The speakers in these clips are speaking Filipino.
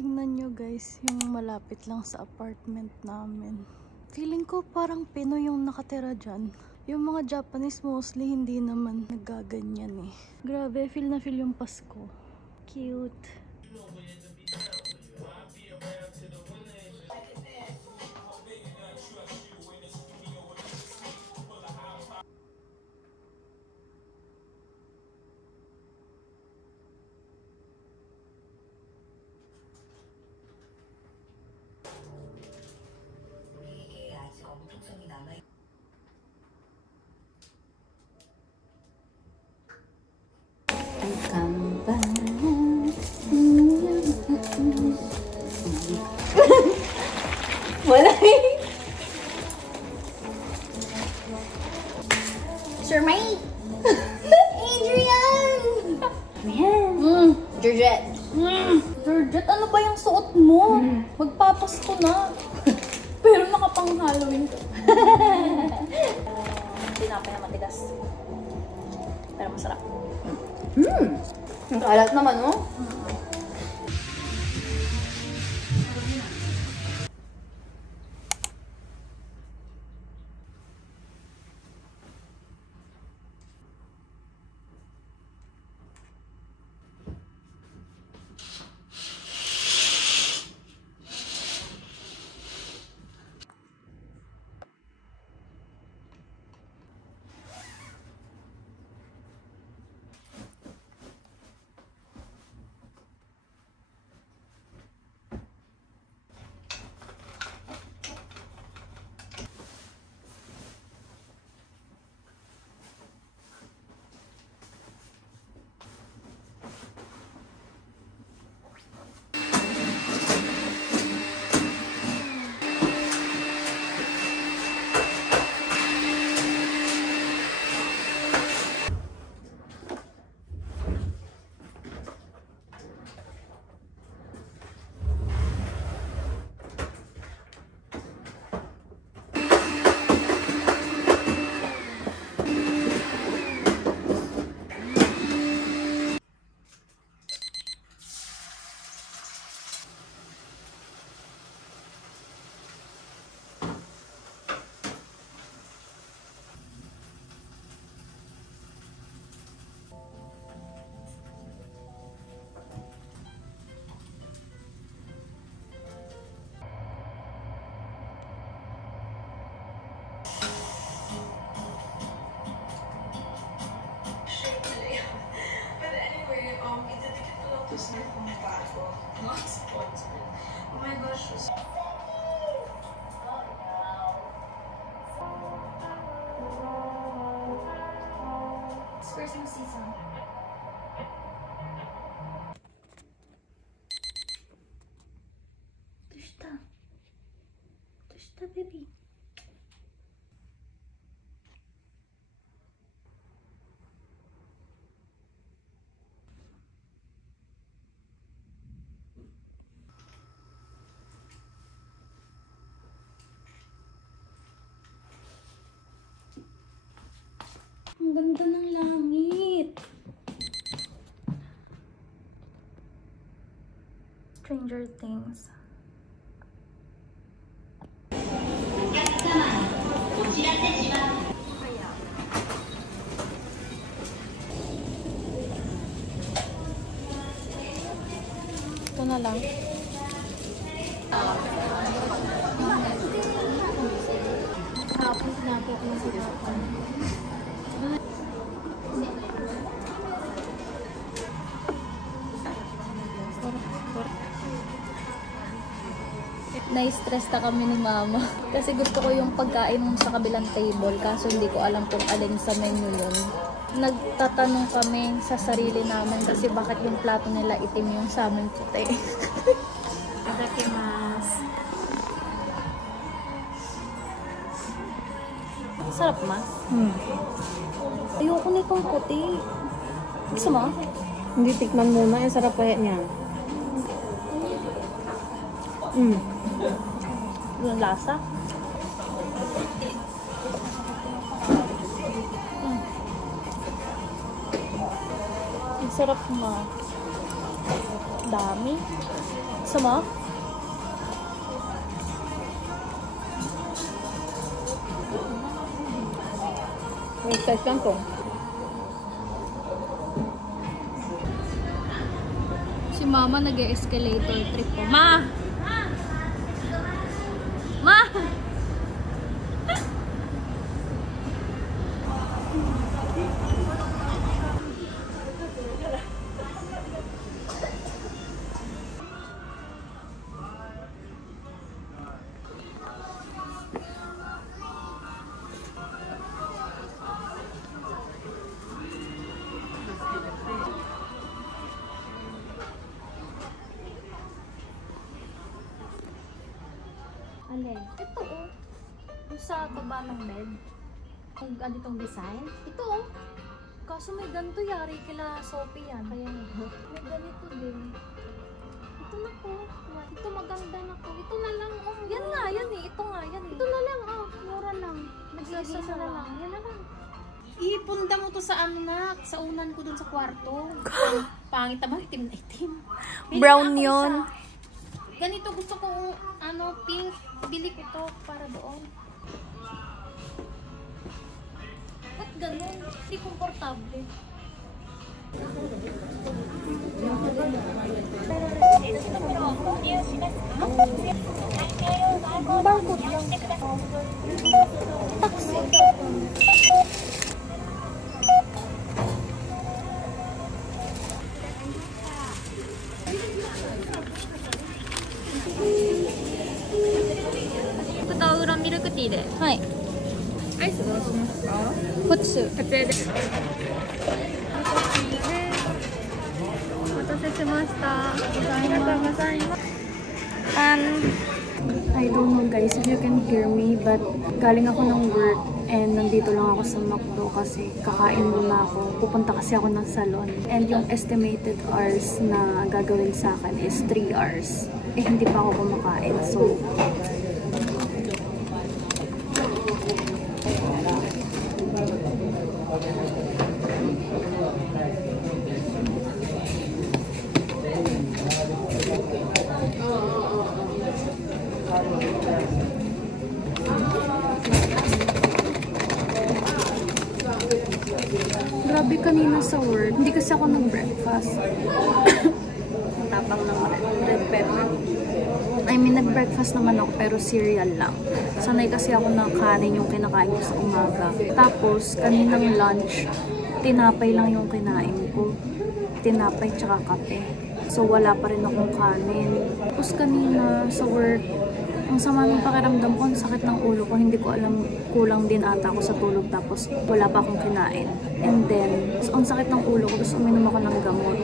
Tingnan nyo guys, yung malapit lang sa apartment namin. Feeling ko parang Pinoy yung nakatira dyan. Yung mga Japanese mostly hindi naman nagaganyan eh. Grabe, feel na feel yung Pasko. Cute. Wala eh. Sir Mike! Adrian! Ayan. Georgette. Georgette, ano ba yung suot mo? Magpapasko na. Pero nakapang Halloween ko. Tinapay na matigas. Pero masarap. Ang kalat naman, no? It's Christmas season. Tushta, baby. Ang ganda ng langit. Stranger Things. Ito na lang. Tapos natin yung sinapan. Na-stress na kami ni mama. Kasi gusto ko yung pagkain sa kabilang table. Kaso hindi ko alam kung alin sa menu yun. Nagtatanong kami sa sarili namin kasi bakit yung plato nila itim yung sa amin puti. Itadakimasu. Sarap ma? Ayoko nitong puti. Gusto mo? Hindi, tikman muna. Ang sarap kaya niya. Yung lasa. Ang sarap ma. Dami. Gusto mo? Excited lang to. Si mama nag-escalator trip po. Ma! Ma! Alin? Ito oh. Yung sa baba ng bed. Yung ganitong design. Ito oh. Kaso may ganito yari kila Sophie yan. Kaya may ganito din. Ito na po. Ito maganda na po. Ito na lang oh. Yan nga yan eh. Ito nga yan eh. Ito na lang oh. Mura lang. Nag-iisa na lang. Yan na lang. Ipunda mo to sa anak. Sa unan ko dun sa kwarto. Pangit naman. Itim na itim. Brown yun. Ganito gusto ko, pink. Bili ko to para doon. Ba't ganun? Hindi komportable. Barcode lang. Taxi. Milk tea で。はい。アイスどうしますか？こっち。こちらで。お待たせしました。ありがとうございます。I don't know guys if you can hear me, but galing ako ng work and nandito lang ako sa McDo kasi kakain muna ako. Pupunta kasi ako ng salon. And yung estimated hours na gagawin sa akin is 3 hours. Eh hindi pa ako kumakain, so grabe kanina sa work. Hindi kasi ako nag-breakfast. Tapang ng red pepper. I mean, nag-breakfast naman ako pero cereal lang. Sanay kasi ako ng kanin yung kinakain ko sa umaga. Tapos, kaninang lunch, tinapay lang yung kinain ko. Tinapay tsaka kape. So wala pa rin akong kanin. Tapos kanina sa work, ang sama ng pakiramdam ko, ang sakit ng ulo ko. Hindi ko alam, kulang din ata ako sa tulog tapos wala pa akong kinain. And then, so ang sakit ng ulo ko, tapos uminom ako ng gamot.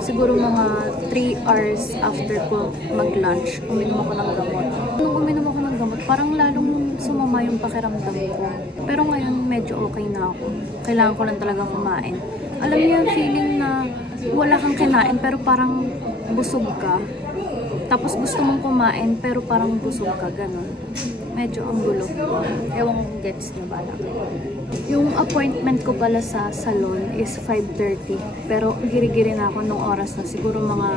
Siguro mga 3 hours after ko mag-lunch, uminom ako ng gamot. Nung uminom ako ng gamot, parang lalong sumama yung pakiramdam ko. Pero ngayon, medyo okay na ako. Kailangan ko lang talaga kumain. Alam niyo yung feeling na wala kang kinain pero parang busog ka. Tapos gusto mong kumain pero parang busog ka, ganun. Medyo ang gulo. Ewan kung gets niyo ba na. Yung appointment ko pala sa salon is 5:30. Pero giri-giri na ako nung oras na. Siguro mga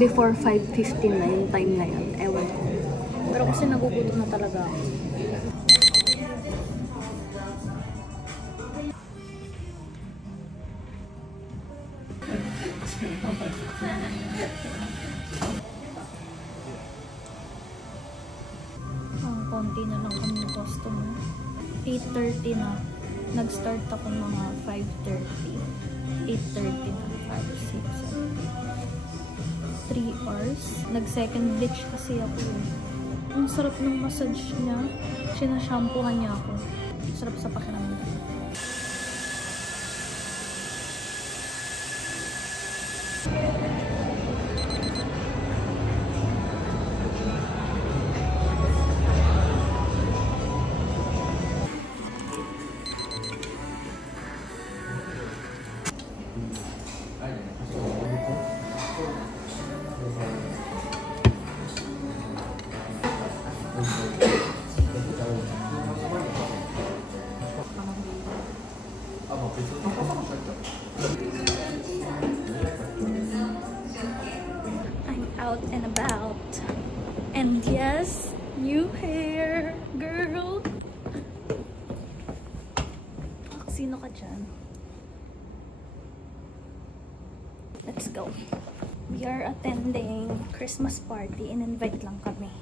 before 5:15 na yung time na yun. Ewan ko. Pero kasi nagugutom na talaga ako. Konti na lang kami ng customer. 8:30 na. Nag-start ako mga 5:30. 8:30 na. 5, 6, 7, 3 hours. Nag-second bleach kasi ako. Ang sarap ng massage niya. Sinashampoohan niya ako. Sarap sa pakiramdam. I'm out and about. And yes, new hair, girl. Sino ka dyan? Let's go. We are attending Christmas party. In-invite lang kami.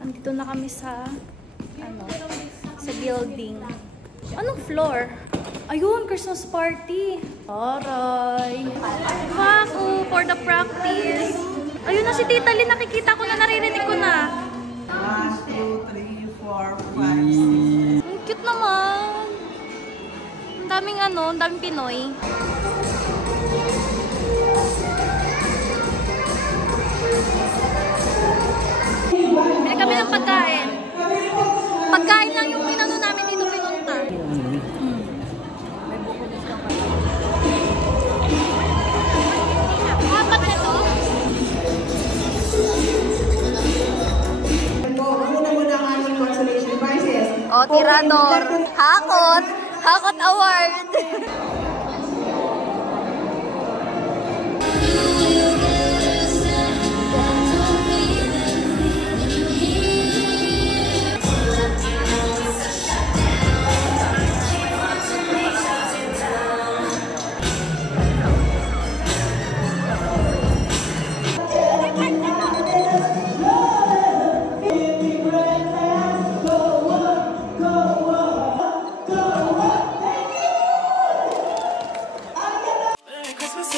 Andito na kami sa sa building. Anong floor? Ayun, Christmas party. Aray. Haku for the practice. Ayun na si Tita Lynn. Nakikita ko na, naririnig ko na. 1, 2, 3, 4, 5, 6. Ang cute naman. Ang daming ang daming Pinoy. Bili kami ng pagkain. Pagkain lang yung pinano namin dito pinunta. Apat na to? Muna ang aming consolation prizes. O, tirador. Hakot. Hakot award. Christmas